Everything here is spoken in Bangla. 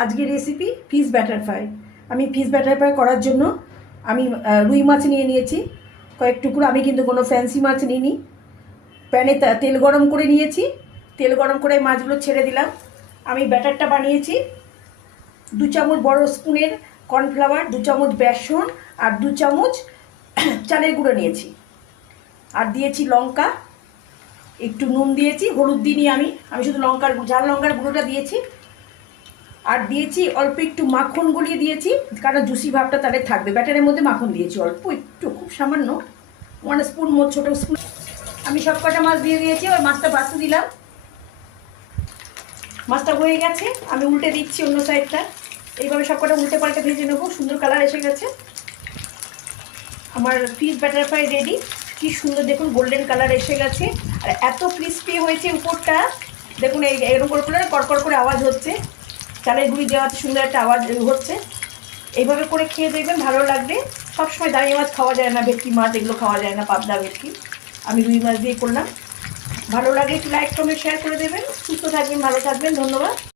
আজকের রেসিপি ফিশ ব্যাটার ফ্রাই। আমি ফিশ ব্যাটার ফ্রাই করার জন্য আমি রুই মাছ নিয়ে নিয়েছি কয়েক টুকরো। আমি কিন্তু কোনো ফ্যান্সি মাছ নিইনি। প্যানে তেল গরম করে নিয়েছি, তেল গরম করে মাছগুলো ছেড়ে দিলাম। আমি ব্যাটারটা বানিয়েছি 2 চামচ বড় স্পুনের কর্নফ্লাওয়ার, 2 চামচ বেসন আর 2 চামচ চালের গুঁড়ো নিয়েছি। আর দিয়েছি লঙ্কা, একটু নুন দিয়েছি, হলুদ দিইনি আমি আমি শুধু ঝাল লঙ্কার গুঁড়োটা দিয়েছি। আর দিয়েছি অল্প একটু মাখন গলিয়ে দিয়েছি, কারণ জুসি ভাবটা তাদের থাকবে। ব্যাটারের মধ্যে মাখন দিয়েছি অল্প একটু, খুব সামান্য, 1 স্পুন, ছোটো স্পুন। আমি সব কটা মাছ দিয়ে দিয়েছি। ওই মাছটা ভাজতে দিলাম। মাছটা হয়ে গেছে, আমি উল্টে দিচ্ছি অন্য সাইডটা। এইভাবে সব কটা উল্টে পাল্টে ভেজে নেবো। সুন্দর কালার এসে গেছে, আমার ফিশ ব্যাটার ফ্রাই রেডি। কি সুন্দর দেখুন, গোল্ডেন কালার এসে গেছে আর এত ক্রিস্পি হয়েছে উপরটা। দেখুন এরকম করে কড়কড় করে আওয়াজ হচ্ছে, চালের গুঁড়ি দেওয়াতে সুন্দর একটা আওয়াজ হচ্ছে। এইভাবে করে খেয়ে দেখবেন, ভালো লাগবে। সবসময় দামি মাছ খাওয়া যায় না, ভেটকি মাছ এগুলো খাওয়া যায় না, পাবদা ভেটকি। আমি রুই মাছ দিয়ে করলাম। ভালো লাগে একটু লাইক কমেন্ট শেয়ার করে দেবেন। সুস্থ থাকবেন, ভালো থাকবেন, ধন্যবাদ।